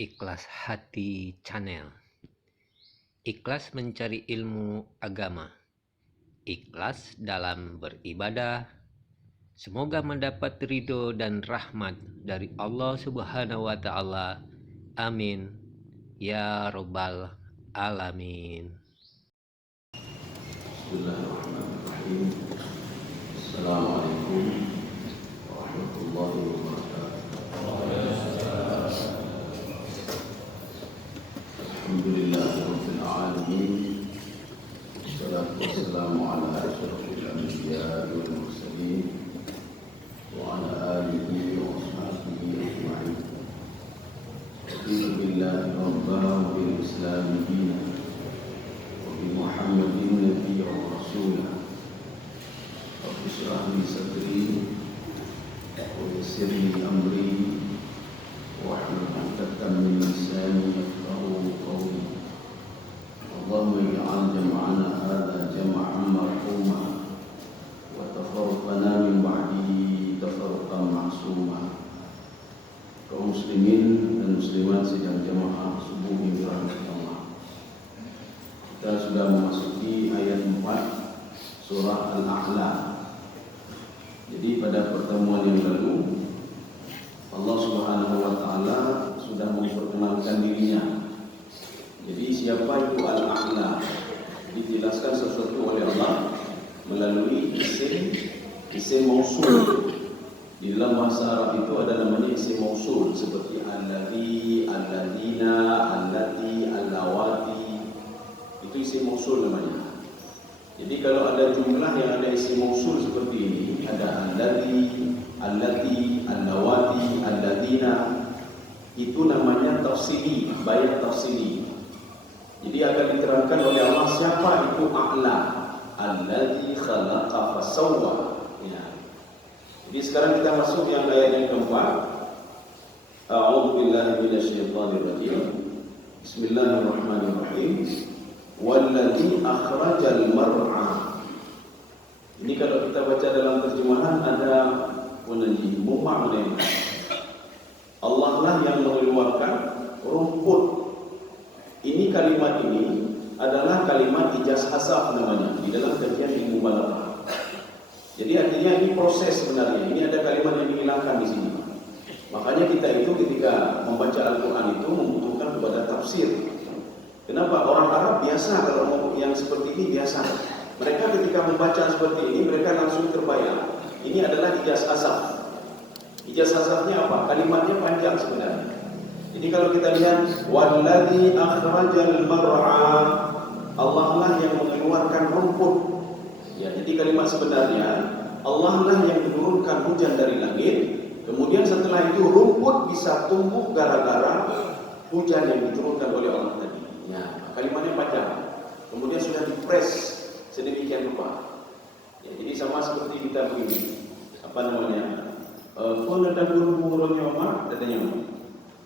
Ikhlas Hati Channel. Ikhlas mencari ilmu agama, ikhlas dalam beribadah. Semoga mendapat ridho dan rahmat dari Allah Subhanahu wa Ta'ala. Amin ya Rabbal Alamin. Bismillahirrahmanirrahim. Assalamualaikum warahmatullahi wabarakatuh. Alhamdulillahirabbil alamin. Wassalatu wassalamu ala asyrofil anbiya'i wal mursalin wa ala alihi wa sahbihi ajma'in. Alhamdulillahi rabbil bil islam dinan wa bi Muhammadin nabiyyan wa rasulah. Rabbi shrah li sadri wa yassir li amri wahlul 'uqdatam min lisani yafqahu qawli. Allahumma ij'al jam'ana hadha jam'an marhuma wa tafarraqana min ba'dihi tafarruqan ma'suma. Kaum muslimin dan muslimat sidang jamaah subuh yang dirahmati Allah, kita sudah memasuki ayat 4 surah Al-A'la. Jadi pada pertemuan yang lalu Allah Subhanahu wa Ta'ala sudah memperkenalkan dirinya. Jadi siapa itu Al-A'la? Dijelaskan sesuatu oleh Allah melalui isim mausul. Di dalam bahasa Arab itu ada namanya isim mausul, seperti alladzi, alladzina, allati, allawati. Itu isim mausul namanya. Jadi kalau ada jumlah yang ada isim mausul seperti ini, ada alladzi, allati, allawati, alladzina, itu namanya tafsili, bayat tafsili. Jadi akan diterangkan oleh Allah siapa itu A'la, alladzi khalaqa fasawwa. Ya. Jadi sekarang kita masuk yang ayat yang keempat. A'udzu billahi minasyaitonir rajim. Bismillahirrahmanirrahim. Walladzi akhrajal mar'a. Ini kalau kita baca dalam terjemahan ada menanji mumma. Allah lah yang mengeluarkan rumput. Ini kalimat ini adalah kalimat ijaz hasaf namanya di dalam kajian ilmu balaghah. Jadi artinya ini proses sebenarnya. Ini ada kalimat yang dihilangkan di sini. Makanya kita itu ketika membaca Al-Quran itu membutuhkan kepada tafsir. Kenapa? Orang Arab biasa kalau yang seperti ini biasa. Mereka ketika membaca seperti ini mereka langsung terbayang. Ini adalah ijaz hasaf. Ijaz hasafnya apa? Kalimatnya panjang sebenarnya. Jadi kalau kita lihat walladzi akhrajal mar'a, Allah lah yang mengeluarkan rumput. Ya, jadi kalimat sebenarnya Allah lah yang menurunkan hujan dari langit. Kemudian setelah itu rumput bisa tumbuh gara-gara hujan yang diturunkan oleh Allah tadi. Ya, kalimatnya panjang. Kemudian sudah dipres sedemikian rupa. Ya, jadi sama seperti kita begini. Apa namanya? Penekan guru-gurunya Umar, katanya.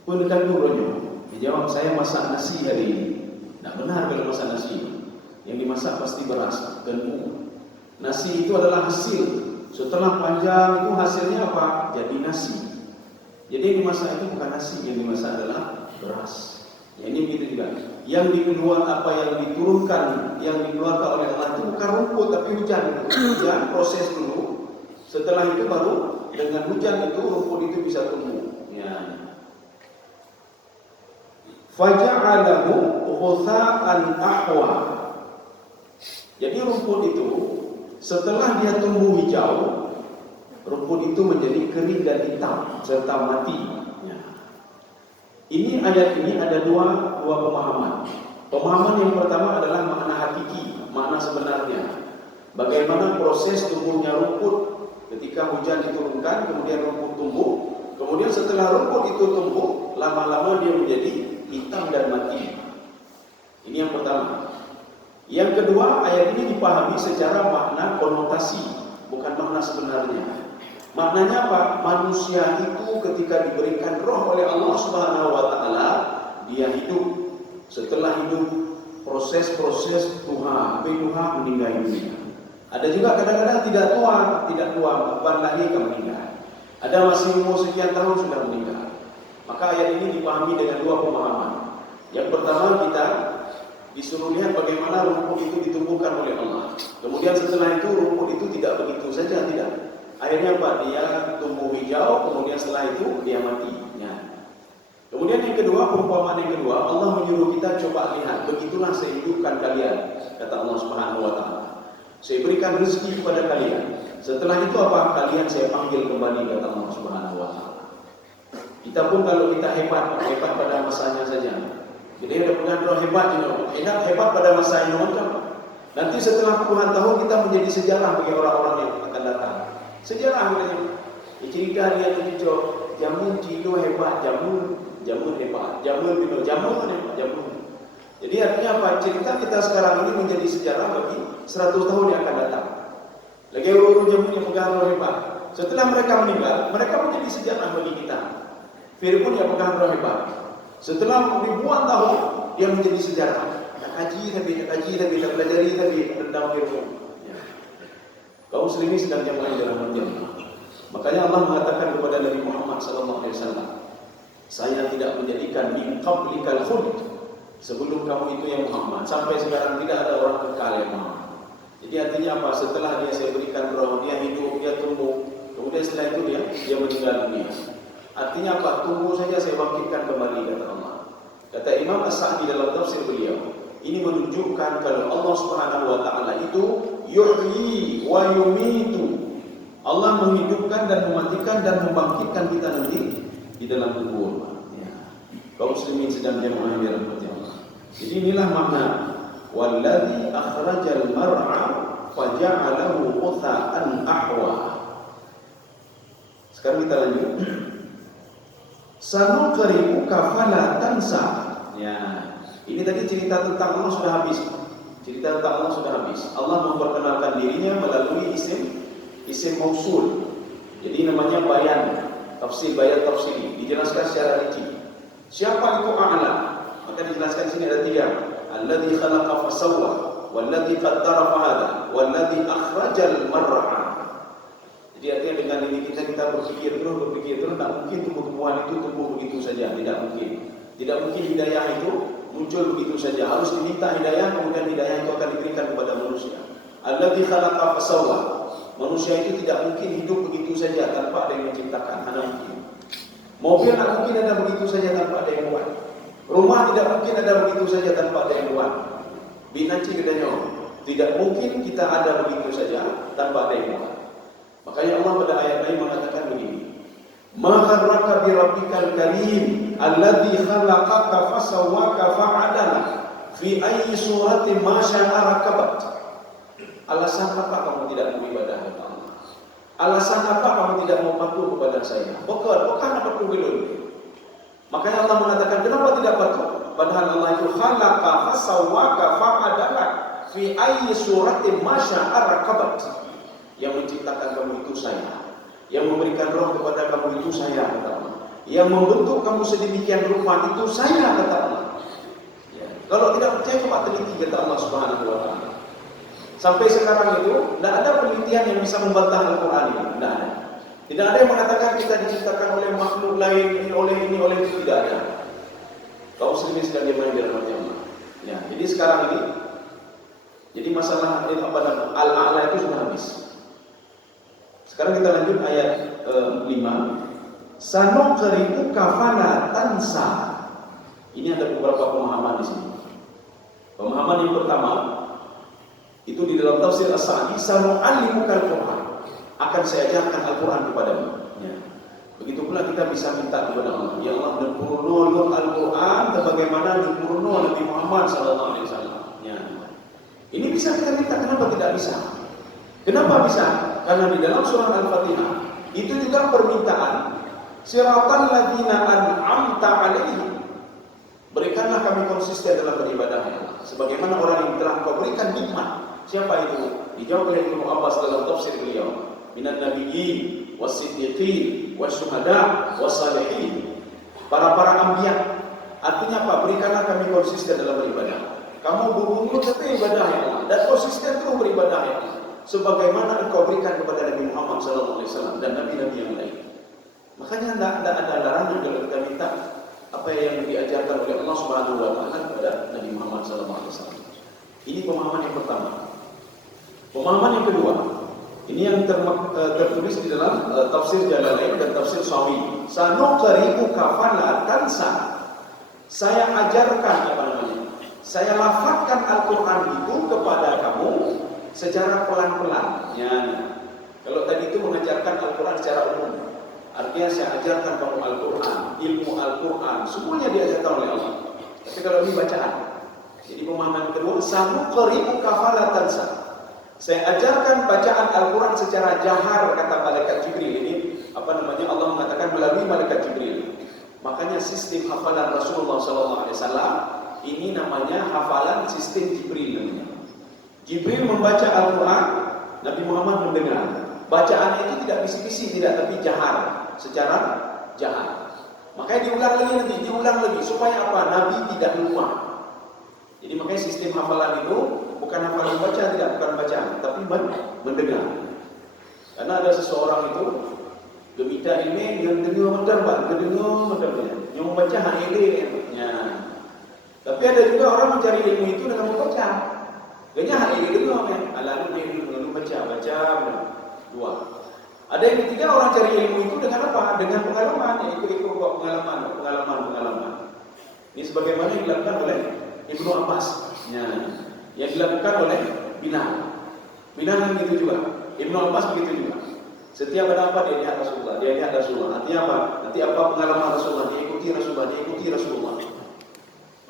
Penekan gurunya. Dijawab, saya masak nasi hari ini. Nah, benar kalau masak nasi. Yang dimasak pasti beras dan bumbu. Nasi itu adalah hasil. Setelah panjang itu hasilnya apa? Jadi nasi. Jadi yang dimasak itu bukan nasi, yang dimasak adalah beras. Ya, ini begitu juga. Yang dikeluarkan apa yang diturunkan, yang dikeluarkan oleh Allah itu bukan rumput tapi hujan. Hujan proses dulu. Setelah itu baru dengan hujan itu rumput itu bisa tumbuh. Ya. Faja'alahu ghutha'an ahwa. Jadi rumput itu setelah dia tumbuh hijau, rumput itu menjadi kering dan hitam serta mati. Ya. Ini ayat ini ada dua pemahaman. Pemahaman yang pertama adalah makna hakiki, makna sebenarnya. Bagaimana proses tumbuhnya rumput ketika hujan diturunkan, kemudian rumput tumbuh. Kemudian setelah rumput itu tumbuh, lama-lama dia menjadi hitam dan mati. Ini yang pertama. Yang kedua, ayat ini dipahami secara makna konotasi, bukan makna sebenarnya. Maknanya apa? Manusia itu ketika diberikan roh oleh Allah Subhanahu wa Ta'ala, dia hidup. Setelah hidup, proses-proses tuha, meninggal dunia. Ada juga kadang-kadang tidak tua, bukan lagi akan meninggal. Ada masih umur sekian tahun sudah meninggal. Maka ayat ini dipahami dengan dua pemahaman. Yang pertama, kita disuruh lihat bagaimana rumput itu ditumbuhkan oleh Allah. Kemudian setelah itu rumput itu tidak begitu saja, tidak. Akhirnya apa? Dia tumbuh hijau, kemudian setelah itu dia mati. Ya. Kemudian yang kedua, perumpamaan yang kedua, Allah menyuruh kita coba lihat, begitulah saya hidupkan kalian, kata Allah Subhanahu wa taala. Saya berikan rezeki kepada kalian. Setelah itu apa? Kalian saya panggil kembali, kata Allah Subhanahu wa taala. Kita pun kalau kita hebat pada masanya saja. Kita ada pegang roh hebat hebat pada masa ini macam. Nanti setelah puluhan tahun kita menjadi sejarah bagi orang-orang yang akan datang. Sejarah katanya. Cerita dia itu jamun cilo hebat, jamun hebat, jamun. Jadi artinya apa? Cerita kita sekarang ini menjadi sejarah bagi 100 tahun yang akan datang. Lagi orang jamun yang pegang roh hebat. Setelah mereka meninggal, mereka menjadi sejarah bagi kita. Fir'aun yang pegang roh hebat. Setelah ribuan tahun dia menjadi sejarah. Tak kaji tapi, tak pelajari tapi tentang Fir'aun. Ya. Kaum muslimin sedang jamaah dalam jamaah. Makanya Allah mengatakan kepada Nabi Muhammad SAW, saya tidak menjadikan min qablikal khuld, sebelum kamu itu ya Muhammad. Sampai sekarang tidak ada orang kekal ya Muhammad. Jadi artinya apa? Setelah dia saya berikan roh, dia hidup, dia tumbuh. Kemudian setelah itu dia meninggal dunia. Artinya apa? Tunggu saja saya bangkitkan kembali, kata Allah. Kata Imam As-Sa'di dalam tafsir beliau, ini menunjukkan kalau Allah Subhanahu wa taala itu yuhyi wa yumitu. Allah menghidupkan dan mematikan dan membangkitkan kita nanti di dalam kubur. Ya. Kaum muslimin sedang jamaah yang dirahmati Allah. Jadi inilah makna walladzi akhrajal mar'a faja'alahu ghutha'an ahwa. Sekarang kita lanjut. Sanuqri'uka fala tansa. Ya, ini tadi cerita tentang Allah sudah habis. Cerita tentang Allah sudah habis. Allah memperkenalkan dirinya melalui isim mausul. Jadi namanya bayan tafsiri. Dijelaskan secara rinci. Siapa itu a'la? Maka dijelaskan sini ada tiga. Alladzi khalaqa fasawwa, walladzi qaddara fahada, walladzi akhrajal mar'a. Jadi artinya dengan ini kita berpikir terus, tak mungkin tumbuh-tumbuhan itu tumbuh begitu saja, tidak mungkin. Tidak mungkin hidayah itu muncul begitu saja. Harus diminta hidayah, kemudian hidayah itu akan diberikan kepada manusia. Alladzi khalaqa fasawwa. Manusia itu tidak mungkin hidup begitu saja tanpa ada yang menciptakan, mana mungkin. Mobil tak mungkin ada begitu saja tanpa ada yang buat. Rumah tidak mungkin ada begitu saja tanpa ada yang buat. Binanci kedanya, tidak mungkin kita ada begitu saja tanpa ada yang buat. Makanya Allah pada ayat lain mengatakan begini. Ma gharraka bi rabbikal karim alladzi khalaqaka fasawwaka fa'adala fi ayyi suratin ma syaa rakabat. Alasan apa kamu tidak beribadah kepada Allah? Alasan apa kamu tidak mau patuh kepada saya? Bukan patuh dulu. Makanya Allah mengatakan kenapa tidak patuh? Padahal Allah itu khalaqa fasawwaka fa'adala fi ayyi suratin ma syaa rakabat. Yang menciptakan kamu itu saya, yang memberikan roh kepada kamu itu saya, kata Allah. Yang membentuk kamu sedemikian rupa itu saya, kata Allah. Ya. Kalau tidak percaya coba teliti, kata Allah Subhanahu wa taala. Sampai sekarang itu tidak ada penelitian yang bisa membantah Al-Quran ini, tidak ada. Tidak ada yang mengatakan kita diciptakan oleh makhluk lain, oleh itu, tidak ada. Kau sendiri sedang dimain dalam Allah. Ya, jadi sekarang ini, jadi masalah al-a'la itu sudah habis. Sekarang kita lanjut ayat 5. Sanuqri'uka fala tansa. Ini ada beberapa pemahaman di sini. Pemahaman yang pertama itu di dalam tafsir As-Sa'di, sanu'allimukal Qur'an. Akan saya ajarkan Al-Quran kepadamu. Ya. Begitu pula kita bisa minta kepada Allah, ya Allah, dipurno Al-Quran sebagaimana dipurno Nabi Muhammad SAW. Ya. Ini bisa kita minta, kenapa tidak bisa? Kenapa bisa? Karena di dalam surah Al-Fatihah itu juga permintaan siratal ladzina an'amta 'alaihim. Berikanlah kami konsisten dalam beribadah ya Allah, sebagaimana orang yang telah Kau berikan nikmat. Siapa itu? Dijawab oleh Ibnu Abbas dalam tafsir beliau, minan nabiyyin was-siddiqin was-syuhada was-salihin. Para anbiya. Artinya apa? Berikanlah kami konsisten dalam beribadah. Kamu berbunyi tapi ibadah ya Allah, dan konsisten terus beribadah ya Allah, sebagaimana Engkau berikan kepada Nabi Muhammad SAW dan nabi-nabi yang lain. Makanya tidak ada larangan kalau kita minta apa yang diajarkan oleh Allah Subhanahu wa taala kepada Nabi Muhammad SAW. Ini pemahaman yang pertama. Pemahaman yang kedua, ini yang tertulis di dalam tafsir Jalalain dan tafsir Sawi. Sanuqri'uka fala tansa. Saya ajarkan saya lafazkan Al-Quran itu kepada kamu secara pelan-pelan. Ya. Kalau tadi itu mengajarkan Al-Quran secara umum, artinya saya ajarkan kamu Al-Quran, ilmu Al-Quran, semuanya diajarkan oleh Allah. Tapi kalau ini bacaan, jadi pemahaman kedua, sanuqri'uka fala tansa. Saya ajarkan bacaan Al-Quran secara jahar, kata malaikat Jibril. Ini Allah mengatakan melalui malaikat Jibril. Makanya sistem hafalan Rasulullah SAW ini namanya hafalan sistem Jibril namanya. Jibril membaca Al-Quran, Nabi Muhammad mendengar. Bacaannya itu tidak bisik-bisik, tidak, tapi jahar, secara jahar. Makanya diulang lagi supaya apa? Nabi tidak lupa. Jadi makanya sistem hafalan itu bukan hafalan baca, bukan bacaan, tapi mendengar. Karena ada seseorang itu gemita ini yang dengar macam-macamnya, yang membaca ya. Tapi ada juga orang mencari ilmu itu dengan membaca. Kayaknya hari ini dengar kan, lalu baca dua. Ada yang ketiga, orang cari ilmu itu dengan apa? Dengan pengalaman, ikut pengalaman. Ini sebagaimana yang dilakukan oleh Ibnu Abbas, ya. Yang dilakukan oleh Bilal kan begitu juga. Ibnu Abbas begitu juga. Setiap ada apa dia lihat Rasulullah, Artinya apa? Nanti apa pengalaman Rasulullah, dia ikuti Rasulullah.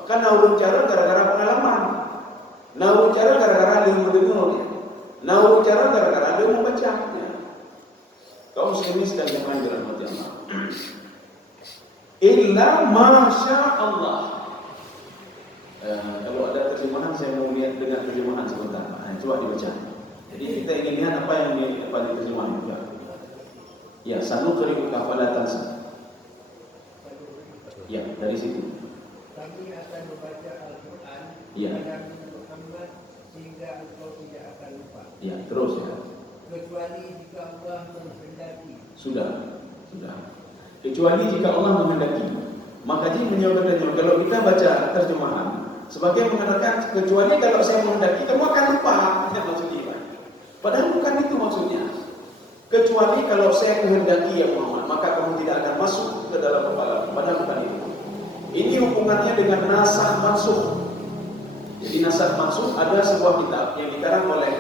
Maka naurun cara gara-gara pengalaman. Naurun cara gara-gara dia mendengar. Naurun cara gara-gara dia membaca. Kaum muslimin sedang bermain dalam hati Allah. Illa masya Allah. Kalau ada terjemahan, saya mau lihat dengan terjemahan sebentar. Coba dibaca. Jadi kita ingin lihat apa yang diterjemahkan juga. Ya, sanuqri'uka fala tansa. Ya, dari situ. Kami akan membaca Al-Quran dengan Muhammad sehingga engkau tidak akan lupa. Ya, terus ya. Kecuali jika Allah menghendaki. Sudah. Kecuali jika Allah menghendaki. Maka jadi menjawabnya, kalau kita baca terjemahan sebagai mengatakan kecuali kalau saya menghendaki kamu akan lupa. Tidak maksudnya. Padahal bukan itu maksudnya. Kecuali kalau saya kehendaki ya Muhammad, maka kamu tidak akan masuk ke dalam kepala. Padahal bukan itu. Ini hubungannya dengan nasakh mansukh. Jadi nasakh mansukh ada sebuah kitab yang dikarang oleh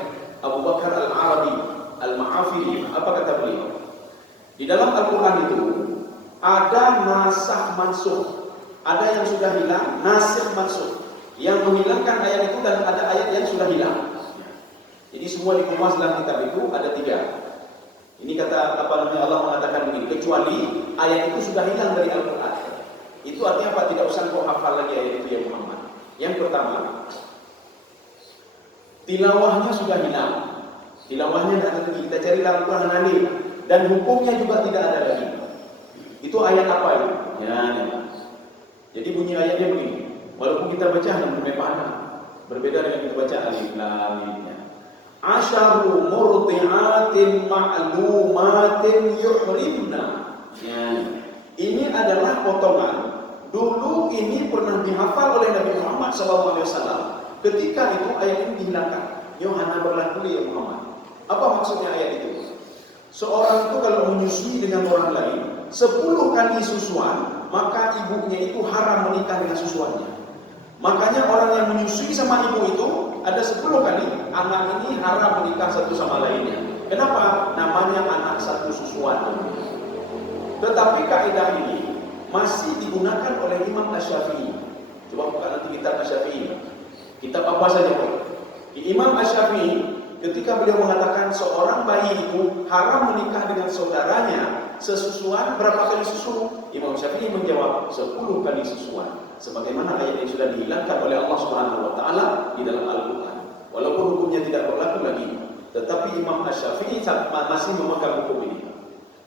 Abu Bakar Al-Arabi Al-Ma'afiri. Apa kata beliau? Di dalam Al-Quran itu ada nasakh mansukh, ada yang sudah hilang, nasikh mansukh, yang menghilangkan ayat itu, dan ada ayat yang sudah hilang. Jadi semua dikemas dalam kitab itu ada 3. Ini kata Allah mengatakan begini, kecuali ayat itu sudah hilang dari Al-Quran. Itu artinya apa? Tidak usah kau hafal lagi ayat itu ya Muhammad. Yang pertama, tilawahnya sudah hilang. Tilawahnya tidak ada lagi. Kita cari dalam Al-Quran alif, dan hukumnya juga tidak ada lagi. Itu ayat apa itu? Ya. Jadi bunyi ayatnya begini. Walaupun kita baca dengan berbeda, berbeda dengan kita baca alif lam mim. Asharu murdi'atin ma'lumatin yuhrimna. Ya. Ini adalah potongan. Dulu ini pernah dihafal oleh Nabi Muhammad SAW. Ketika itu ayat ini dihilangkan. Yohana berlaku ya Muhammad. Apa maksudnya ayat itu? Seorang itu kalau menyusui dengan orang lain 10 kali susuan, maka ibunya itu haram menikah dengan susuannya. Makanya orang yang menyusui sama ibu itu ada 10 kali, anak ini haram menikah satu sama lainnya. Kenapa? Namanya anak satu susuan. Tetapi kaidah ini masih digunakan oleh Imam Asy-Syafi'i. Coba buka nanti kitab Asy-Syafi'i. Kitab apa saja Pak? Imam Asy-Syafi'i ketika beliau mengatakan seorang bayi itu haram menikah dengan saudaranya sesusuan, berapa kali susu? Imam Syafi'i menjawab 10 kali susuan. Sebagaimana ayat yang sudah dihilangkan oleh Allah Subhanahu wa taala di dalam Al-Qur'an. Walaupun hukumnya tidak berlaku lagi, tetapi Imam Asy-Syafi'i masih memegang hukum ini.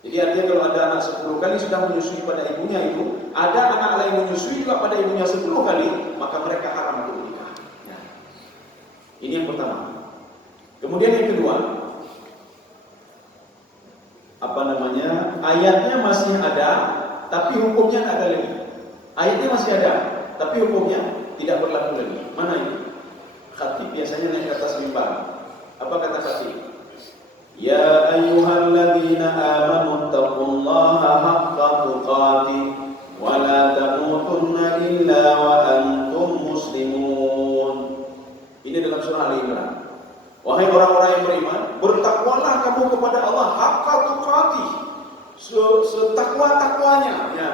Jadi artinya kalau ada anak 10 kali sudah menyusui pada ibunya itu, ada anak lain menyusui juga pada ibunya 10 kali, maka mereka haram untuk menikah. Ya. Ini yang pertama. Kemudian yang kedua, ayatnya masih ada, tapi hukumnya tak ada lagi. Ayatnya masih ada, tapi hukumnya tidak berlaku lagi. Mana ini? Khatib biasanya naik ke atas mimbar. Apa kata khatib? Ya ayyuhalladzina amanu taqullaha haqqa tuqatih wa la tamutunna illa wa antum muslimun. Ini dalam surah Al-Imran. Wahai orang-orang yang beriman, bertakwalah kamu kepada Allah haqqa tuqatih, setakwa-takwanya. Ya.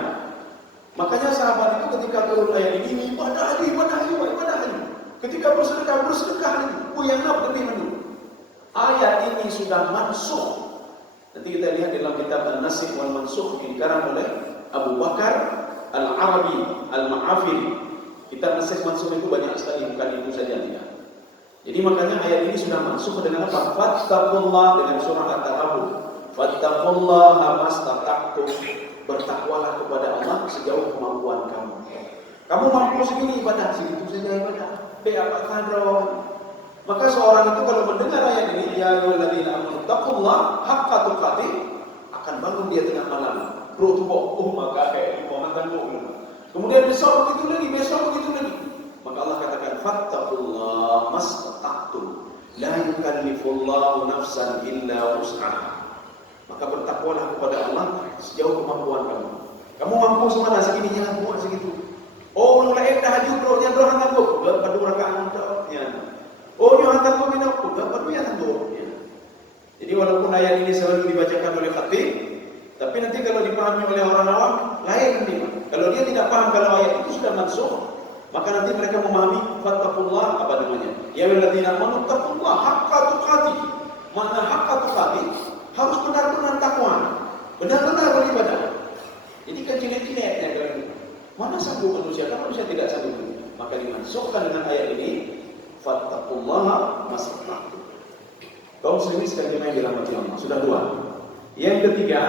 Makanya sahabat itu ketika turun ayat ini, ibadah lagi. Ketika bersedekah lagi. Yang nak lebih menu. Ayat ini sudah mansukh. Nanti kita lihat dalam kitab An-Nasikh wal Mansukh yang dikarang oleh Abu Bakar Al-Arabi Al-Ma'afiri. Kitab Nasikh Mansukh itu banyak sekali, bukan itu saja tidak. Jadi makanya ayat ini sudah mansukh dengan apa? Fattaqullah, dengan surah At-Taghabun. Fattaqullaha mastata'tum. Bertakwalah kepada Allah sejauh kemampuan kamu. Kamu mampu segini ibadah, segitu saja ibadah. Apa kadar? Maka seorang itu kalau mendengar ayat ini, ya ayyuhalladzina amanu taqullaha haqqa tuqatih, akan bangun dia tengah malam. Maka kayak Muhammad kemudian besok begitu lagi. Maka Allah katakan fattaqullaha mastata'tum. La yukallifullahu nafsan illa wus'aha. Maka bertakwalah kepada Allah sejauh kemampuan kamu. Kamu mampu semana segini, jangan buat segitu. Oh, mulai tahajud rohnya doa hantar go, padu rakaat doanya. Oh, dia hantar go minum, padu ya hantar doanya. Jadi walaupun ayat ini selalu dibacakan oleh khatib, tapi nanti kalau dipahami oleh orang awam lain nanti. Kalau dia tidak paham kalau ayat itu sudah mansukh, maka nanti mereka memahami fattaqullah apa namanya? Ya ayyuhalladzina amanu taqullaha haqqa tuqatih. Makna haqqa tuqatih harus benar-benar takwa, benar-benar beribadah. Jadi kecil-kecilnya dalam mana sanggup manusia? Kalau manusia tidak sanggup, maka dimasukkan dengan ayat ini fattaqullaha mastata'tum. Kaum muslimin sekalian yang dirahmati Allah. Sudah dua. Yang ketiga,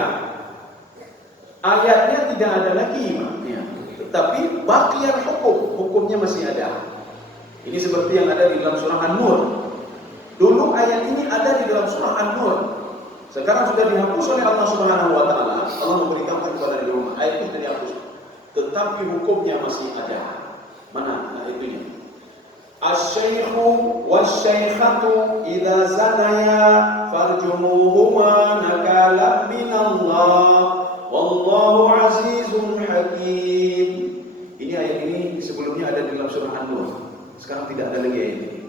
ayatnya tidak ada lagi maknanya, tetapi baqiyan hukumnya masih ada. Ini seperti yang ada di dalam surah An-Nur. Dulu ayat ini ada di dalam surah An-Nur. Sekarang sudah dihapus oleh Allah Subhanahu wa taala. Allah memberitahukan kepada Nabi Muhammad, ayat itu sudah dihapus. Tetapi hukumnya masih ada. Mana itunya? Asy-syaikhu wasy-syaikhatu idza zanaya farjumuhuma nakalan minallah wallahu azizun hakim. Ini ayat ini sebelumnya ada di dalam surah An-Nur. Sekarang tidak ada lagi ayat ini.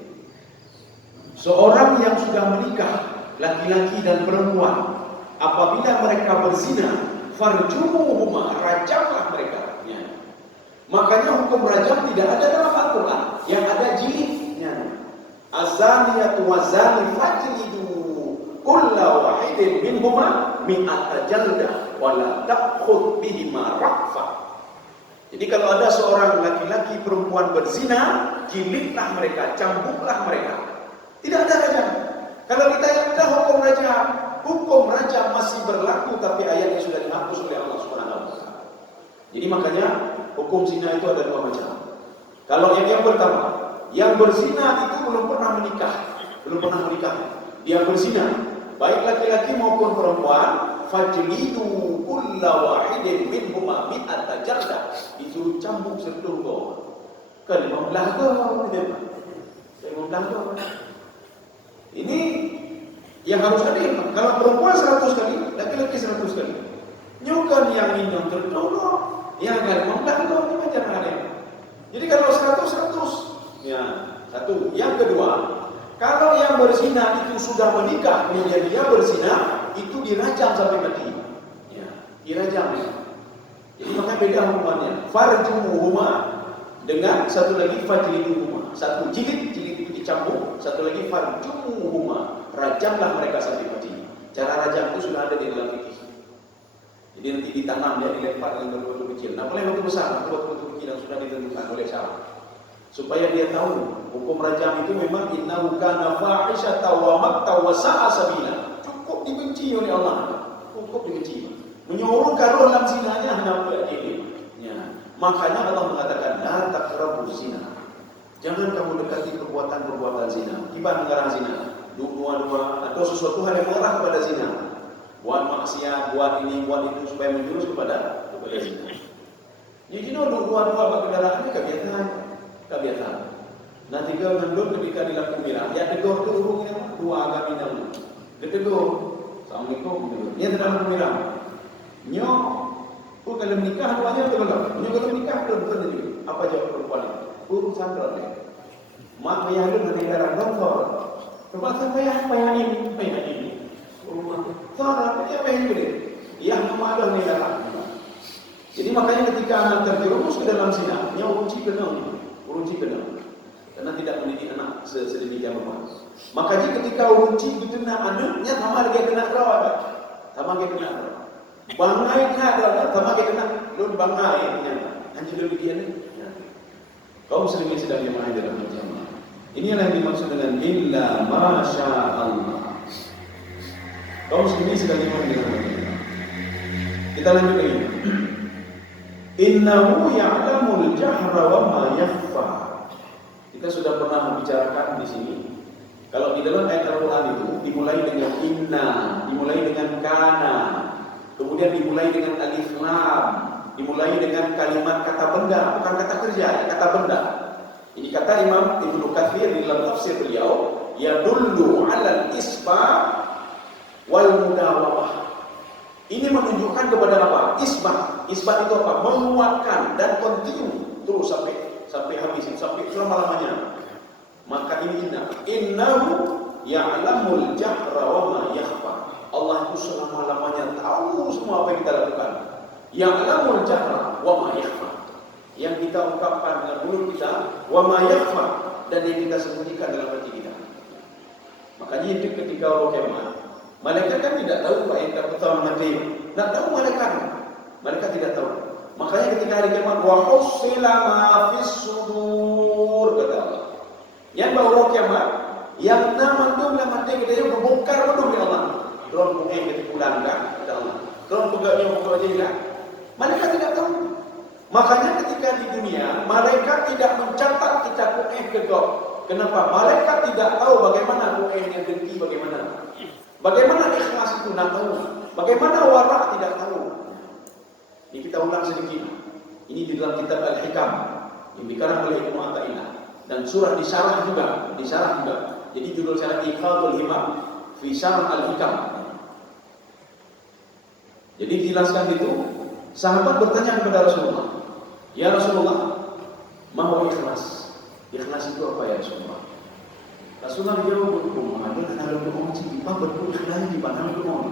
Seorang yang sudah menikah, laki-laki dan perempuan, apabila mereka berzina, farjumuhuma, rajamlah mereka. Ya. Makanya hukum rajam tidak ada dalam Al-Quran, yang ada jilidnya. Azaniyatu wazani fajlidu kulla wahidin minhuma mi'ata jalda wala ta'khudh bihima ra'fa. Jadi kalau ada seorang laki-laki perempuan berzina, jilidlah mereka, cambuklah mereka. Tidak ada rajam. Kalau kita ada hukum rajam masih berlaku, tapi ayatnya sudah dihapus oleh Allah Subhanahu wa taala. Jadi makanya hukum zina itu ada dua macam. Kalau yang pertama, yang berzina itu belum pernah menikah. Dia berzina, baik laki-laki maupun perempuan, fajlidu kulla wahidin minhuma mi'ata jaldah. Itu cambuk setunggal. Kan 15 tahun. Ini yang harus hadir. Kalau perempuan 100 kali, laki-laki 100 kali. Nyukan yang minum tertolong, yang agak membantu ini macam mana? Jadi kalau 100, ya satu. Yang kedua, kalau yang berzina itu sudah menikah, kemudian dia berzina, itu dirajam sampai mati. Ya, dirajam. Jadi maka beda hukumannya. Farjumuhuma dengan satu lagi fajliduhuma. Satu jilid itu dicambuk, satu lagi farjumuhuma, rajamlah mereka sampai mati. Cara rajam itu sudah ada di dalam fikih. Jadi nanti ditanam, dia dilempar dengan batu-batu kecil. Nah, boleh batu besar, batu-batu kecil yang sudah ditentukan oleh syara. Supaya dia tahu hukum rajam itu memang innahu kana fahisyatan wa maqta wa sa'a sabila. Cukup dibenci oleh Allah. Cukup dibenci. Menyuruh karo dalam zinanya hendak ini. Ya. Makanya Allah mengatakan la taqrabuz zina. Jangan kamu dekati perbuatan zina. Kibar mengarang zina. Dua atau sesuatu hal yang mengarah kepada zina. buat maksiat, buat ini, buat itu supaya menjurus kepada zina. Jadi dua kendaraan ini kebiasaan. Nanti kau ngendun ketika dilakukan mirah, ya tegur tu urungnya dua agama yang tegur. Assalamualaikum. Dia sedang mirah. Nyo, kalau menikah duanya betul tak? Nyo kalau menikah betul juga. Apa jawab perempuan itu? Urung sandra dia. Mak payah lu nanti darah doktor. Kepada payah ini. Saudara, payah ini. Ya, mama ada nih darah. Jadi makanya ketika anak terjerumus ke dalam zina, nyo uji kenal. Karena tidak mendidik anak sedemikian rupa. Makanya ketika uji itu nak anaknya sama lagi kena rawa, sama lagi kena rawa. Bangai kena sama lagi kena lun bangai nya. Anjir demikian ni. Kaum muslimin sedang dimakai dalam jamaah. Ini yang dimaksud dengan illa masya Allah. Kaum muslimin sedang dimakai dalam jamaah. Kita lanjut lagi. Innahu ya'lamul jahra wa ma yakhfa. Kita sudah pernah membicarakan di sini. Kalau di dalam ayat Al-Quran itu dimulai dengan inna, dimulai dengan kana, kemudian dimulai dengan alif lam, dimulai dengan kalimat kata benda, bukan kata kerja, kata benda. Ini kata Imam Ibnu Katsir di dalam tafsir beliau, yadullu 'alal isbah wal mudawamah. Ini menunjukkan kepada apa? Isbah. Isbah itu apa? Menguatkan dan kontinu terus sampai habis, sampai selama-lamanya. Maka ini innahu ya'lamul jahra wa ma yakhfa. Allah itu selama-lamanya tahu semua apa yang kita lakukan. Ya'lamul jahra wa ma yakhfa. Yang kita ungkapkan dengan mulut kita, wa ma yakhfa, dan yang kita sembunyikan dalam hati kita. Makanya itu ketika Allah kiamat, malaikat kan tidak tahu apa yang kita pertama nanti. Nak tahu malaikat tidak tahu. Makanya ketika hari kiamat, wa husila ma fis sudur, kata Allah. Yang bawa kiamat, yang nama tu nama dia kita berbongkar betul ya Allah. Drone bunga kita pulang kan, kata Allah. Drone pegangnya pokok aja kan. Malaikat tidak tahu. Makanya ketika di dunia, malaikat tidak mencatat kita kueh ke God. Kenapa? Malaikat tidak tahu bagaimana kuehnya dengki, bagaimana ikhlas itu nak tahu. Bagaimana warak tidak tahu. Ini kita ulang sedikit. Ini di dalam kitab Al-Hikam yang dikarang oleh Ibnu Athaillah dan surah disarah juga. Jadi judul syarah Iqadul Himam fi Syarh Al-Hikam. Jadi dijelaskan itu, sahabat bertanya kepada Rasulullah, "Ya Rasulullah, mau ikhlas? Ikhlas itu apa ya Rasulullah?" Rasulullah menjawab, "Ada doa di bab ikhlas di mana doa?"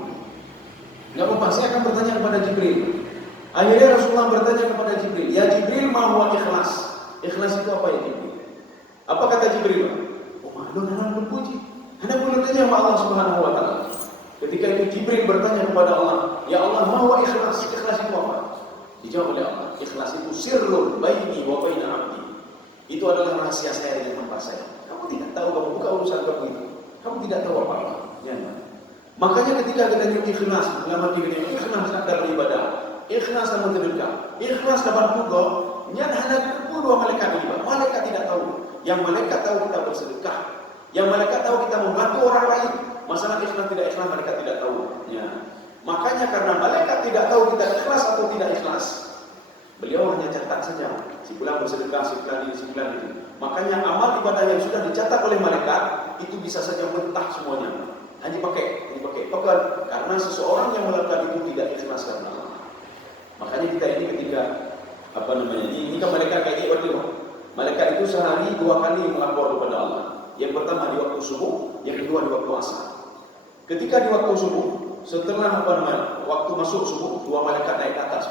Enggak apa-apa, saya akan bertanya kepada Jibril. Akhirnya Rasulullah bertanya kepada Jibril, "Ya Jibril, ma huwa ikhlas?" Ikhlas itu apa ya Jibril? Apa kata Jibril? "Oh, maklum ana berpuji. Ana boleh tanya sama Allah Subhanahu wa taala." Ketika itu Jibril bertanya kepada Allah, "Ya Allah, ma huwa ikhlas? Ikhlas itu apa?" Dijawab oleh Allah, "Ikhlas itu sirrun baini wa baina 'abdi." Itu adalah rahasia saya dengan hamba saya. Kamu tidak tahu, kamu bukan urusan kamu itu. Kamu tidak tahu apa-apa. Ya. Makanya ketika kita nyuci ikhlas, dalam diri ikhlas dalam ibadah, ikhlas dalam sedekah, ikhlas dalam pugo, nyat hanya dua malaikat ibadah. Malaikat tidak tahu. Yang malaikat tahu kita bersedekah. Yang malaikat tahu kita membantu orang lain. Masalah ikhlas tidak ikhlas malaikat tidak tahu. Ya. Makanya karena malaikat tidak tahu kita ikhlas atau tidak ikhlas, beliau hanya catat saja. Si fulan bersedekah, si fulan ini, si fulan itu. Makanya amal ibadah yang sudah dicatat oleh malaikat itu bisa saja mentah semuanya. Hanya pakai. Karena seseorang yang melakukan itu tidak ikhlas karena Allah. Makanya kita ini ketika ini kan malaikat kayak gitu. Malaikat itu sehari 2 kali melapor kepada Allah. Yang pertama di waktu subuh, yang kedua di waktu asar. Ketika di waktu subuh, setelah waktu masuk subuh, 2 malaikat naik ke atas.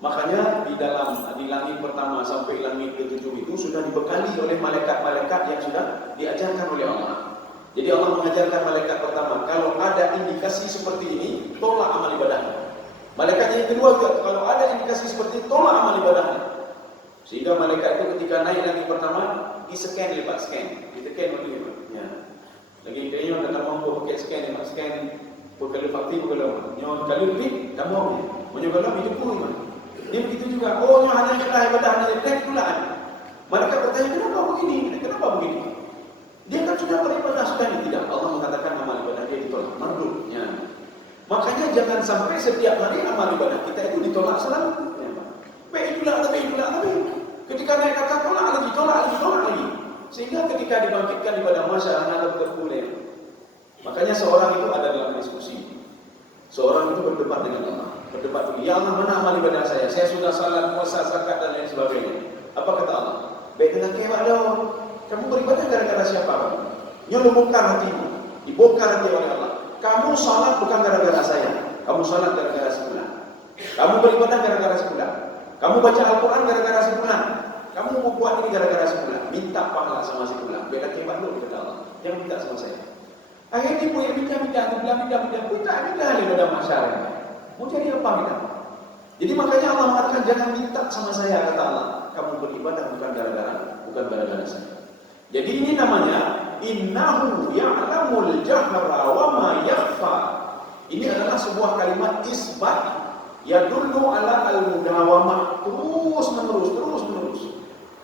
Makanya di langit pertama sampai langit ke-7 itu sudah dibekali oleh malaikat-malaikat yang sudah diajarkan oleh Allah. Jadi Allah mengajarkan malaikat pertama, kalau ada indikasi seperti ini, tolak amal ibadahnya. Malaikat yang kedua juga, kalau ada indikasi seperti itu, tolak amal ibadahnya. Sehingga malaikat itu ketika naik langit pertama, di-scan, di-scan begitu. Ya. Lagi kayaknya ada mampu pakai scan, berkali fakti, nyawa kali lebih, kamu menyebabkan itu pun. Dia begitu juga, hanya ikhlas ibadahnya, itulah. Malaikat bertanya, kenapa begini? Dia kan sudah beribadah sudah tidak. Allah mengatakan amal ibadah dia ditolak, mardud. Ya. Makanya jangan sampai setiap hari amal ibadah kita itu ditolak selalu. Baik tapi ketika naik kata tolak lagi. Sehingga ketika dibangkitkan ibadah masyarakat ada terpulang. Makanya seorang itu ada dalam diskusi. Seorang itu berdebat dengan Allah. Berdebat dulu, ya Allah, mana amal ibadah saya? Saya sudah salat, puasa, zakat dan lain sebagainya. Apa kata Allah? Baik dengan kewak dong. Kamu beribadah gara-gara siapa? Nyo bongkar hatimu. Dibongkar hati oleh Allah. Kamu salat bukan gara-gara saya. Kamu salat gara-gara sebulan. Kamu beribadah gara-gara sebulan. Kamu baca Al-Quran gara-gara sebulan. Kamu mau buat ini gara-gara sebulan. Minta pahala sama sebulan. Beda kewak dulu kata Allah. Jangan minta sama saya. Akhirnya dia punya minta ibadah masyarakat. Mau jadi apa kita? Jadi makanya Allah mengatakan jangan minta sama saya kata Allah. Kamu beribadah bukan gara-gara saya. Jadi ini namanya innahu ya'lamul jahra wa ma yakhfa. Ini adalah sebuah kalimat isbat yadullu ala al-mudawamah, terus menerus.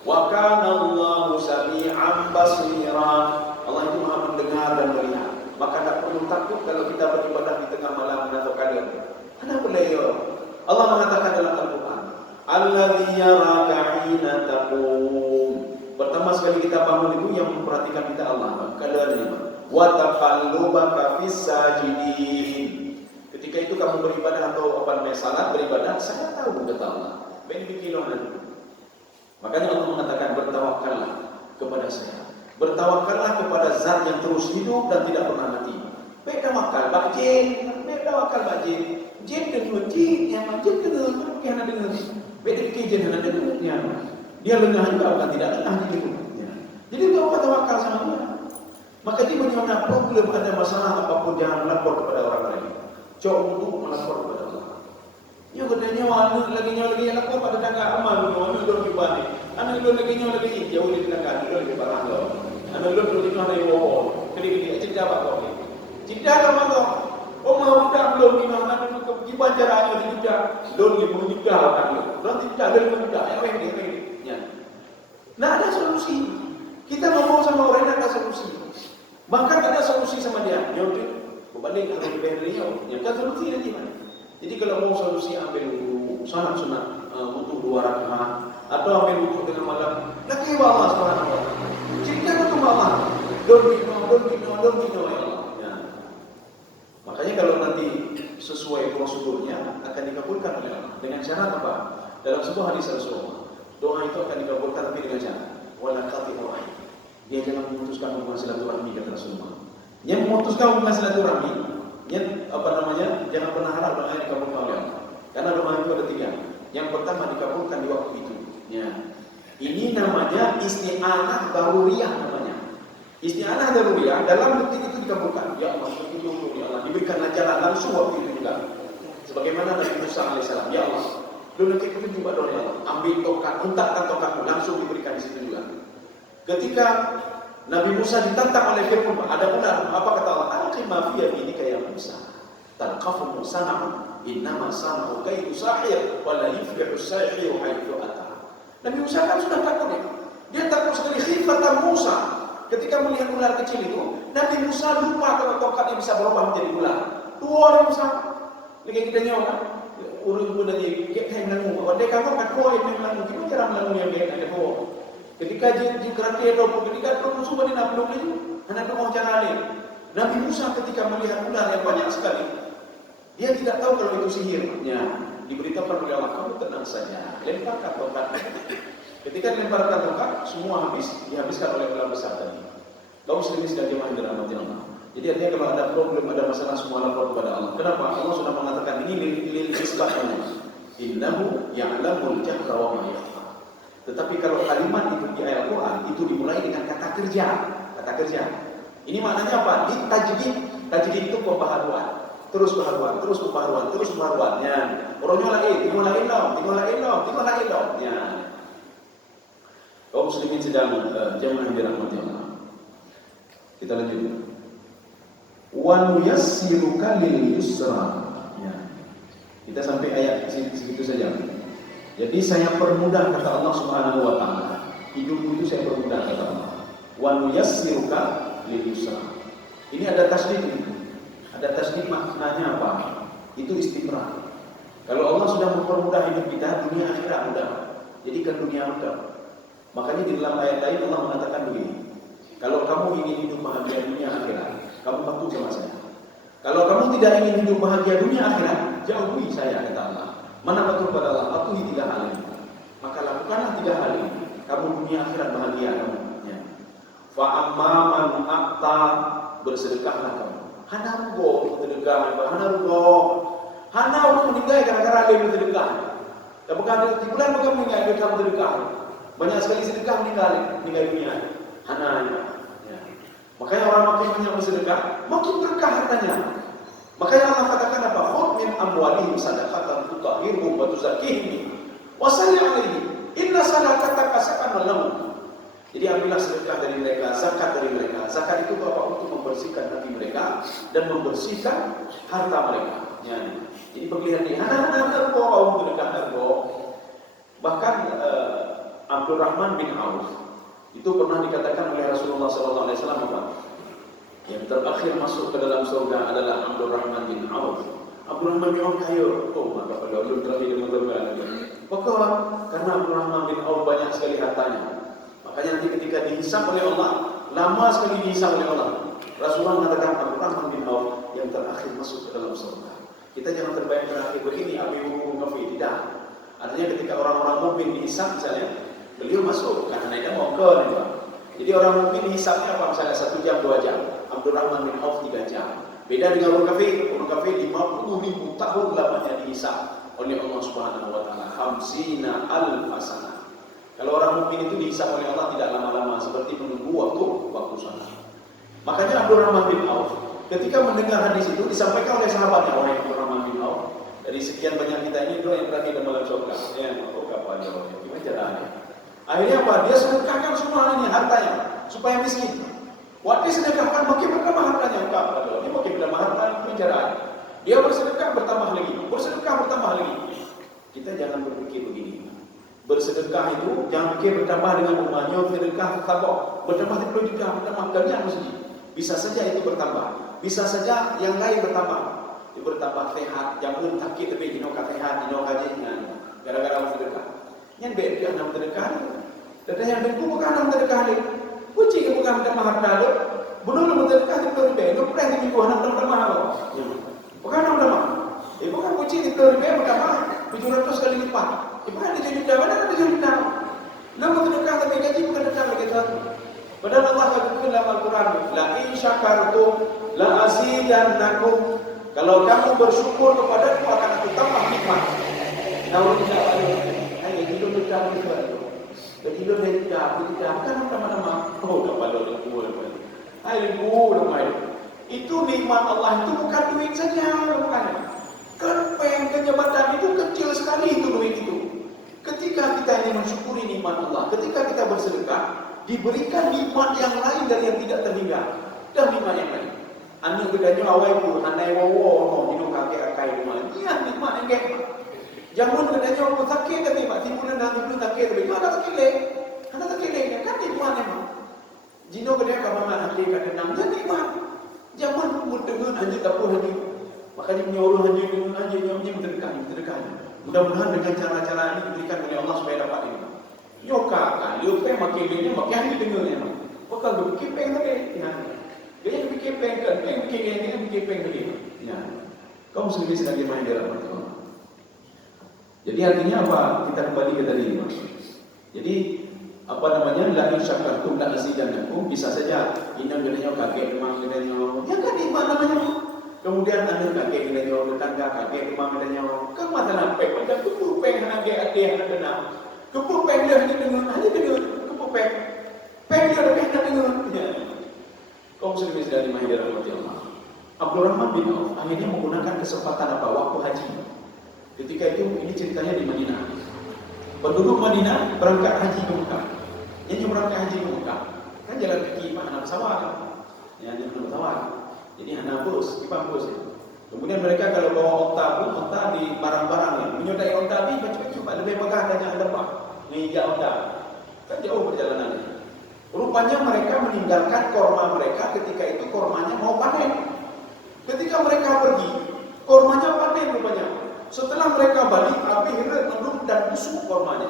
Wa kana Allahu sami'an basira. Allah itu Maha mendengar dan melihat. Maka tak perlu takut kalau kita beribadah di tengah malam atau kalian. Kenapa beliau? Allah mengatakan dalam Al-Quran, alladzi yaraka hina taqum. Pertama sekali kita bangun itu yang memperhatikan kita Allah. Kedua wa taqallubaka fis sajidin. Ketika itu kamu beribadah atau salat beribadah, saya tahu kata Allah. Makanya Allah mengatakan bertawakallah kepada saya. Bertawakallah kepada zat yang terus hidup dan tidak pernah mati. Bertawakal bajin, jin dengan jin yang majin dengan yang ada dengan beda jin yang ada dengannya. Dia lengah juga bukan tidak lengah gitu. Jadi kalau tawakal sama dia. Maka dia punya problem, ada masalah apapun jangan melapor kepada orang lain. Coba untuk melapor kepada Allah. Ya katanya lagi lapor pada kakak amal wanu dulu dibani. Anak dulu lagi jauh di kakak dulu di barang lo. Anak dulu di mana yo. Kali cerita apa kau? Cerita apa kau? Oh mau tak belum di mana di banjarannya di kita. Belum di muda kan. Belum tidak ada muda. Ya. Nah ada solusi. Kita ngomong sama orang ada solusi. Bahkan ada solusi sama dia. Yaudah, berbanding kalau di Beriau, yang kan solusi ada di mana? Jadi kalau mau solusi ambil dulu sunat untuk 2 rakaat atau ambil wudhu dengan malam. Lagi Allah Subhanahu wa taala. Cerita itu Allah. Don't ya Allah. Ya. Makanya kalau nanti sesuai prosedurnya akan dikabulkan oleh Allah. Dengan syarat apa? Dalam sebuah hadis Rasulullah, doa itu akan dikabulkan tapi dengan syarat wala qati'u rahim. Dia jangan memutuskan hubungan silaturahmi kata Rasulullah. Yang memutuskan hubungan silaturahmi, jangan pernah harap doanya dikabulkan oleh Allah. Karena doa itu ada 3. Yang pertama dikabulkan di waktu itu. Ya. Ini namanya isti'anah daruriyah namanya. Isti'anah daruriyah dalam detik itu dikabulkan. Ya Allah, itu ya Allah, diberikanlah jalan langsung waktu itu juga. Sebagaimana Nabi Musa alaihissalam, ya Allah, lu nanti itu juga doa ya Allah, ambil tongkat, hentakkan tongkatmu, langsung diberikan di situ juga. Ketika Nabi Musa ditantang oleh Fir'aun, ada ular, apa kata Allah? Alqima fi yaminika ya Musa, talqafu sana'u, innama sana'u kaidu sahir, wa la yuflihu as-sahiru haitsu ata. Nabi Musa kan sudah takut ya. Dia takut sekali khifatan Musa. Ketika melihat ular kecil itu, Nabi Musa lupa kalau tongkatnya bisa berubah menjadi ular. Dua orang Musa, lagi kita nyawa, urut pun lagi kayak melangu. Wadai kamu kan kau yang melangu, gimana cara melangu yang baik ada kau? Ketika kerati atau ketika musuh pada nak belum itu, anak mau cara lain. Nabi Musa ketika melihat ular yang banyak sekali, dia tidak tahu kalau itu sihirnya. Diberitakan oleh Allah, kamu tenang saja, lemparkan tongkat. Ketika dilemparkan tongkat, semua dihabiskan oleh ular besar tadi. Kaum muslimin dan jemaah yang dirahmati Allah. Jadi artinya kalau ada problem, ada masalah, semua lapor kepada Allah. Kenapa? Allah sudah mengatakan ini lil isbatnya. Innahu ya'lamul jahra wa ma yakhfa. Tetapi kalau kalimat itu di ayat Al-Quran itu dimulai dengan kata kerja. Kata kerja. Ini maknanya apa? Tajdid. Tajdid itu pembaharuan. Terus pembaharuan. Ya. Orangnya lagi, timur lagi dong. Ya. Kaum muslimin sedang jemaah dirahmati Allah. Kita lanjut. Wa nuyassiruka lil yusra. Ya. Kita sampai ayat segitu saja. Jadi saya permudah kata Allah Subhanahu wa taala. Hidupmu itu saya permudah kata Allah. Wa nuyassiruka lil yusra. Ini ada tasdid ini. Ada tasdid maknanya apa? Itu istimrar. Kalau Allah sudah mempermudah hidup kita, dunia akhirat mudah. Jadikan dunia mudah. Makanya di dalam ayat lain Allah mengatakan begini. Kalau kamu ingin hidup bahagia dunia akhirat, kamu patuh sama saya. Kalau kamu tidak ingin hidup bahagia dunia akhirat, jauhi saya, kata Allah. Mana patuh pada Allah? Patuhi 3 hal ini. Maka lakukanlah 3 hal ini. Kamu dunia akhirat bahagia kamu. Ya. Fa amman aqta, bersedekahlah kamu. Hana rugo bersedekah, hana rugo. Hana orang meninggal gara-gara dia bersedekah. Dan bukan di bulan bukan meninggal dia kamu bersedekah. Banyak sekali sedekah meninggal dunia. Hana ya. Makanya orang makin banyak bersedekah, makin berkah hartanya. Makanya Allah katakan apa? Khudh min amwalihim sadaqatan tutahhiruhum wa tuzakkihim wa salli 'alaihim inna salataka sakanun lahum. Jadi ambillah sedekah dari mereka, zakat dari mereka. Zakat itu apa? Untuk membersihkan hati mereka dan membersihkan harta mereka. Ya. Jadi pemilihan di anak-anak kaum berdekat bahkan Abdurrahman bin Auf itu pernah dikatakan oleh Rasulullah SAW apa? Yang terakhir masuk ke dalam surga adalah Abdurrahman bin Auf. Abdurrahman bin Auf kaya. Oh, maka pada belum terakhir dengan maka karena Abdurrahman bin Auf banyak sekali hartanya. Makanya nanti ketika dihisab oleh Allah, lama sekali dihisab oleh Allah. Rasulullah mengatakan Abdurrahman bin Auf yang terakhir masuk ke dalam surga. Kita jangan terbaik terakhir begini, abi hukum kafir, tidak. Artinya ketika orang-orang mukmin dihisab misalnya, beliau masuk karena mereka mau ke nih. Jadi orang mukmin dihisabnya apa? Misalnya 1 jam 2 jam. Abdurrahman bin Auf 3 jam. Beda dengan orang kafir. Orang kafir 50.000 tahun lamanya dihisab oleh Allah Subhanahu wa taala. 50.000 sana. Kalau orang mukmin itu dihisab oleh Allah tidak lama-lama seperti menunggu waktu salat. Makanya Abdurrahman bin Auf ketika mendengar hadis itu disampaikan oleh sahabatnya, oleh Abdurrahman bin Auf. Dari sekian banyak kita ini doa yang terakhir dalam surga. Ya, apa jawabnya? Gimana caranya? Akhirnya apa? Dia sedekahkan semua ini hartanya supaya miskin. Waktu sedekahkan makin bertambah hartanya. Dia makin bertambah hartanya penjaraan. Dia bersedekah bertambah lagi. Bersedekah bertambah lagi. Kita jangan berpikir begini. Bersedekah itu jangan pikir bertambah dengan rumahnya. Sedekah bertambah. Bertambah itu juga bertambah. Ganyan mesti. Bisa saja itu bertambah. Bisa saja yang lain bertambah. Itu bertambah sehat. Jangan sakit tapi jino sehat, jino kaji gara-gara bersedekah. Yang beda dengan sedekah. Dan yang beda bukan dengan sedekah ni. Kucing bukan dengan harta tu. Bunuh lu sedekah itu lebih. Lu pernah di minggu anak bertambah apa? Bukan nama nama. Bukan kucing itu lebih bertambah 700 kali lipat. Bukan di juta mana ada juta. Nama sedekah tapi gaji bukan datang lagi tu. Padahal Allah katakan dalam Al-Quran, la in syakartum la azidannakum. Kalau kamu bersyukur kepada aku akan aku tambah nikmat. Kalau tidak ada, hanya hidup kita itu. Hidup kita bukan nama-nama. Oh, kepada Allah. Hai, itu nikmat Allah itu bukan duit saja, bukan. Kepeng kejabatan itu kecil sekali itu duit itu. Ketika kita ingin mensyukuri nikmat Allah, ketika kita bersedekah, diberikan nikmat yang lain dari yang tidak terhingga. Dan nikmat yang lain. Anu bedanya awal itu, anai wawo, minum kakek akai rumah. Iya nikmat yang kayak. Jamun bedanya aku sakit tapi pak timunan nanti pun sakit tapi mana sakit leh, mana sakit leh kan nikmat memang. Jino bedanya kamu mana hati kata nang jadi nikmat. Jamun pun dengan anjing dapur hanya. Makanya menyuruh anjing dengan anjing terdekat. Mudah-mudahan dengan cara-cara ini diberikan oleh Allah supaya dapat ini. Nyoka kan, liu peng makin ini makin hanya dengarnya. Bukan berfikir peng tadi. Dia fikir peng kan, peng fikir ini fikir peng tadi. Ya, kamu sendiri sedang main dalam hati Allah. Jadi artinya apa? Kita kembali ke tadi. Jadi apa namanya? La in syakartum la azidannakum. Bisa saja inang gedenya kakek memang gedenya. Ya kan nikmat namanya. Kemudian anda kakek gedenya tetangga kakek memang gedenya. Kemana peng? Pada tubuh peng hanya dia ada. Kepuk peng dia hanya dengar. Kepuk peng dia hanya dengar. Kaum muslimin sedang dimahir rahmati Allah. Abdurrahman bin Auf akhirnya menggunakan kesempatan apa? Waktu haji. Ketika itu ini ceritanya di Madinah. Penduduk Madinah berangkat haji ke Mekah. Yang berangkat haji ke Mekah kan jalan kaki anak pesawat. Ya, anak pesawat. Jadi anak bus, kipas bus. Kemudian mereka kalau bawa onta di barang-barang ya, menyodai onta ni macam-macam lebih megah tanya terbang. Menginjak onta. Kan jauh perjalanannya. Rupanya mereka meninggalkan korma mereka ketika itu kormanya mau panen. Ketika mereka pergi, kormanya panen rupanya. Setelah mereka balik, api herat mendung dan busuk kormanya.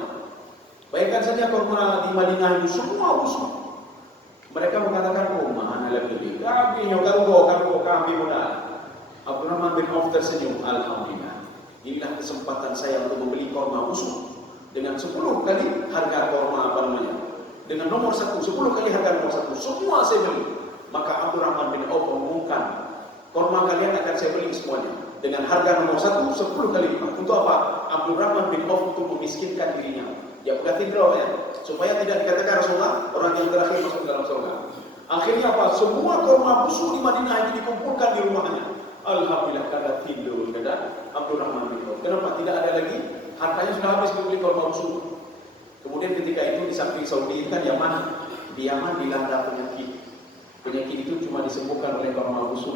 Bayangkan saja korma di Madinah itu semua busuk. Mereka mengatakan, oh mana lagi kami nyokarugo kami modal. Abdurrahman bin Auf tersenyum, alhamdulillah. Inilah kesempatan saya untuk membeli korma busuk dengan 10 kali harga korma dengan nomor 1, 10 kali harga nomor 1. Semua saya beli. Maka Abdurrahman bin Auf mengumumkan, korma kalian akan saya beli semuanya dengan harga nomor 1 10 kali lipat. Untuk apa? Abdurrahman bin Auf untuk memiskinkan dirinya. Dia buka tindro ya, supaya tidak dikatakan Rasulullah orang yang terakhir masuk dalam surga. Akhirnya apa? Semua korma busuk di Madinah itu dikumpulkan di rumahnya. Alhamdulillah kata tidur kata Abdurrahman bin Auf. Kenapa? Tidak ada lagi, hartanya sudah habis beli korma busuk. Kemudian ketika itu di samping Saudi itu kan Yaman, di Yaman dilanda penyakit. Penyakit itu cuma disembuhkan oleh korma busuk.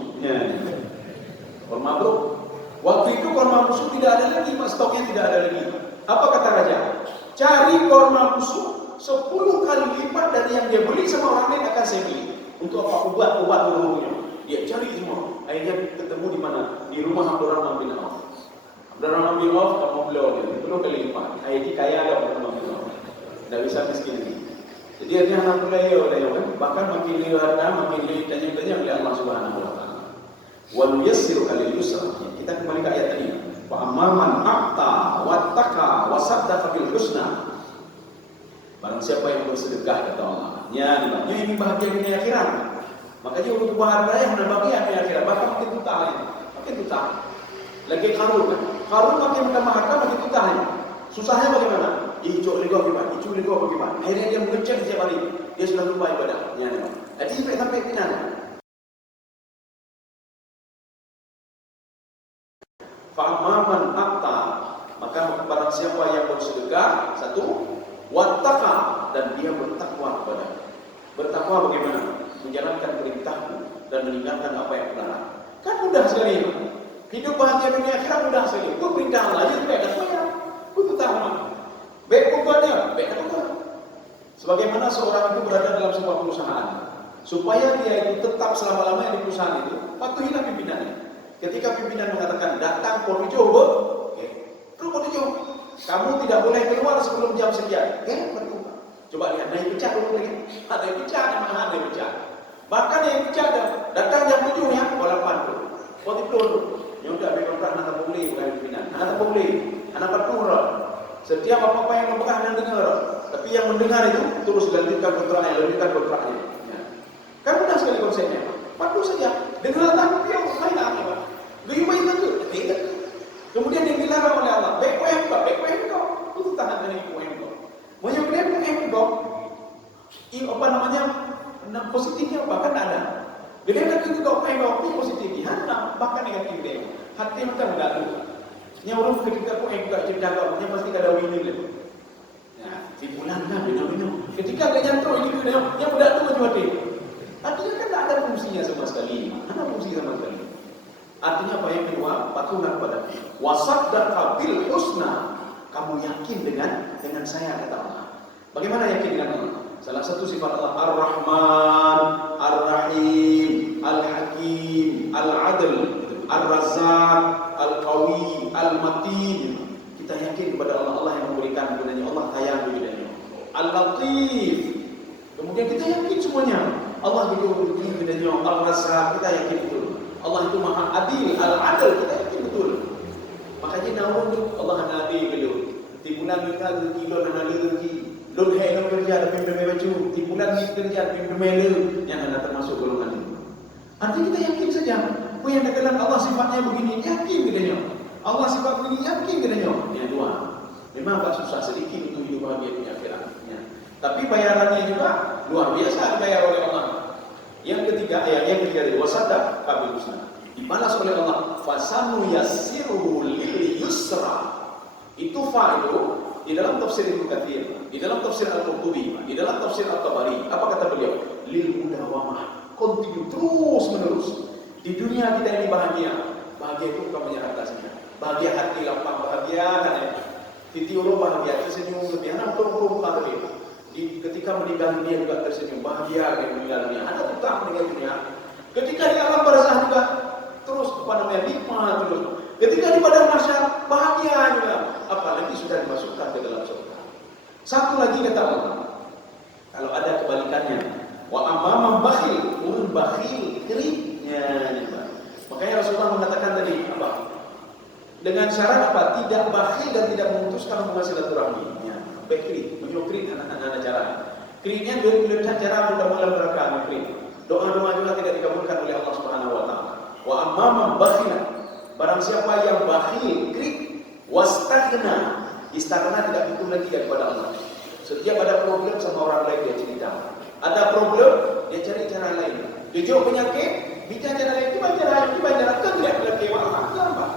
Korma bro. Waktu itu korma busuk tidak ada lagi, stoknya tidak ada lagi. Apa kata raja? Cari korma busuk 10 kali lipat dari yang dia beli sama orang lain akan saya beli. Untuk apa? Obat ulunya. Dia cari semua. Akhirnya ketemu di mana? Di rumah Abdurrahman bin Auf. Abdurrahman bin Auf kamu beliau 10 kali lipat. Akhirnya kaya ada Abdurrahman bin Auf. Tidak bisa miskin lagi. Jadi akhirnya anak beliau kan. Bahkan makin dia harta, makin dia tanya oleh Allah Subhanahu Wa Taala. Wal yassiru kalil yusra. Kita kembali ke ayat tadi. Wa amman aqta wattaqa wa saddaqa bil husna. Barang siapa yang bersedekah kata Allah, ya ini bahagia dunia akhirat. Makanya untuk bahagia yang bahagia dunia akhirat, bahkan makin tutah. Lagi Qarun kan. Qarun makin menambah harta makin tutah. Susahnya bagaimana? Ijo lego bagaimana? Akhirnya dia mengejar setiap hari. Dia sudah lupa ibadah. Jadi sampai final. Fa'amaman akta, maka barang siapa yang bersedekah, 1, wattaqa, dan dia bertakwa kepada. Bertakwa bagaimana? Menjalankan perintahku dan meninggalkan apa yang dilarang. Kan mudah sekali. Hidup bahagia dunia akhirat mudah sekali. Ku perintah Allah, ya baik saya. Ku tahu. Baik pokoknya, baik apa? Sebagaimana seorang itu berada dalam sebuah perusahaan, supaya dia itu tetap selama-lamanya di perusahaan itu, patuhilah pimpinannya. Ketika pimpinan mengatakan datang Portujo, kamu tidak boleh keluar sebelum jam sekian. Betul. Coba lihat naik pecah dulu lagi. Ada pecah, mana ada pecah. Bahkan yang pecah datang jam 7 ya, 8 tu. Portujo tu. Yang dah bagi kontrak nak boleh bukan pimpinan. Nak boleh, anak patur. Setiap apa-apa yang membekah dan dengar. Tapi yang mendengar itu terus lanjutkan kontraknya. Kan mudah sekali konsepnya. Patuh saja. Dengar tak dia main apa? Gimana itu? Tidak. Kemudian yang dilarang oleh Allah, baik kau. Itu tahan dari kau. Banyak kau. Ini apa namanya? Positifnya apa? Kan ada. Bila nak itu kau ini positif. Bahkan negatif dia. Hati macam dah tu. Nya orang ketika kau juga cerita kau, nya pasti ada winning le. Ya, timbulan lah minum. Ketika dia jatuh ini nya mudah tu macam hati. Artinya kan tak ada fungsinya sama sekali. Mana fungsi sama sekali? Artinya apa yang kedua? Patuhlah kepada wasaddaqa bil husna. Kamu yakin dengan saya kata Allah. Bagaimana yakin dengan Allah? Salah satu sifat Allah Ar-Rahman, Ar-Rahim, Al-Hakim, Al-Adl, Ar-Razzaq, Al-Qawi, Al-Matin. Kita yakin kepada Allah, Allah yang memberikan kepadanya, Allah sayang kepadanya. Al-Latif. Kemudian kita yakin semuanya. Allah itu memberi kepadanya, Al-Razzaq, kita yakin betul. Allah itu Maha Adil, Al-Adl, kita yakin betul. Makanya namun tu Allah ada adil beliau. Timbulan kita rezeki lo nak rezeki. Lo hai lo kerja tapi beme baju. Timbulan kita kerja tapi beme lo yang ada termasuk golongan itu. Artinya kita yakin saja. Kau yang terkenal Allah sifatnya begini, yakin katanya. Allah sifat begini, yakin katanya. Yang dua. Memang agak susah sedikit untuk hidup bahagia di akhirat. Tapi bayarannya juga luar biasa dibayar oleh Allah. Yang ketiga dari wasaddaqa bil husna. Dibalas oleh Allah, fasanu yassiruhu lil yusra. Itu fa itu di dalam tafsir Ibnu Katsir, di dalam tafsir Al-Qurtubi, di dalam tafsir At-Tabari. Apa kata beliau? Lil mudawamah, kontinu terus menerus. Di dunia kita ini bahagia. Bahagia itu bukan punya harta saja. Bahagia hati lapang, bahagia kan ya. Titi ulo bahagia, tersenyum lebih. Anak turun bukan lebih. Ketika meninggal dunia juga tersenyum, bahagia dengan meninggal dunia. Ada utang meninggal dunia. Ketika di alam barzah juga terus kepada nikmat terus. Ketika di padang mahsyar bahagia juga, apalagi sudah dimasukkan ke dalam surga. Satu lagi kata Allah, kalau ada kebalikannya, wa amman bakhil, orang bakhil keriknya. Makanya Rasulullah mengatakan tadi apa? Dengan syarat apa? Tidak bakhil dan tidak memutuskan hubungan silaturahmi. Ya, bakhil, menyukri anak-anak cara. Keriknya dua cara mudah-mudahan berkah mukri. Doa-doa juga tidak dikabulkan oleh Allah Subhanahu wa taala. Wa amman bakhil, barang siapa yang bakhil, krik, wastaghna, istaghna tidak butuh lagi daripada Allah. Setiap ada problem sama orang lain dia cerita. Ada problem, dia cari cara lain. Dia jauh penyakit, bicara cara lain, dibaca kan tidak lagi apa.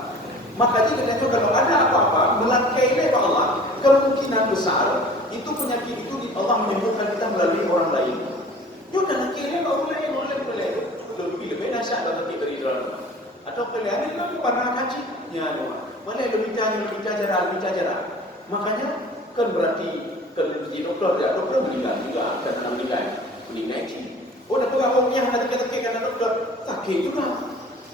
Maka jika kalau ada apa-apa melangkai oleh Allah, kemungkinan besar itu penyakit itu Allah menyembuhkan kita melalui orang lain. Juga nak kira orang lain. Lebih dahsyat kalau kita beri dalam. Atau kalian ini pernah kaji? Ya, mana lebih bicara. Makanya kan berarti kalau di dokter meninggal juga karena meninggal ini. Oh, dah orang yang nanti kita karena dokter sakit juga.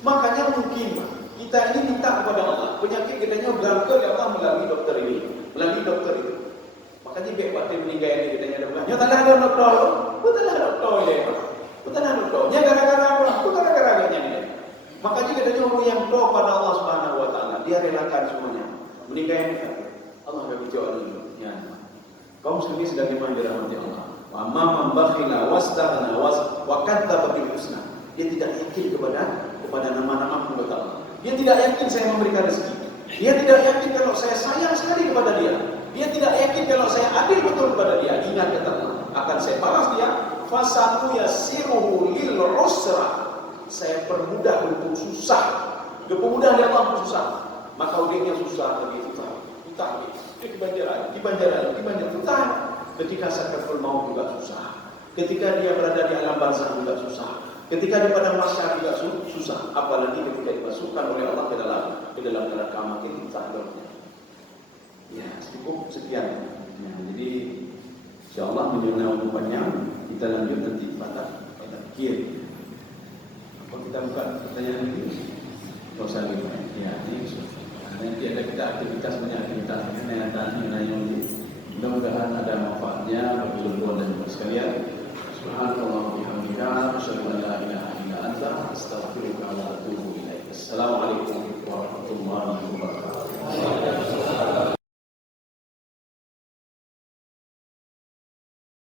Makanya mungkin kita ini minta kepada Allah penyakit kitanya berangkat ya Allah melalui dokter ini, melalui dokter itu. Makanya biar batin meninggal ini kitanya ada. Ya tak ada dokter, betul lah dokter ya. Betul lah dokter. Ya gara-gara apa? Bukan gara-gara ini. Makanya katanya orang yang doa pada Allah Subhanahu wa taala, dia relakan semuanya. Meninggal ini Allah enggak bicara dulu. Ya. Kaum muslimin sedang dirahmati Allah. Wa man bakhila wastaghna wa kadzdzaba bil husna. Dia tidak yakin kepada nama-nama kepada Allah. Dia tidak yakin saya memberikan rezeki. Dia tidak yakin kalau saya sayang sekali kepada dia. Dia tidak yakin kalau saya adil betul kepada dia. Ingat kata Allah, akan saya balas dia. Fasanu yassiruhu lil usra. Saya permudah untuk susah. Kemudahan dia Allah untuk susah. Maka orangnya susah lagi susah. Dibanjaran. Susah. Ketika sakratul maut juga susah. Ketika dia berada di alam barzakh juga susah. Ketika di padang mahsyar juga susah. Apalagi ketika dimasukkan oleh Allah ke dalam neraka makin susah. Ya, cukup sekian. Ya, jadi insyaallah menyenangkan panjang kita lanjut nanti pada akhir. Apa kita buka pertanyaan ini? Dosa lima. Ya, ini nanti ada kita aktivitas yang mudah-mudahan ada manfaatnya bagi seluruh dan sekalian. Subhanallah wa bihamdika asyhadu an la ilaha illa anta astaghfiruka wa atubu ilaik. Assalamualaikum warahmatullahi wabarakatuh.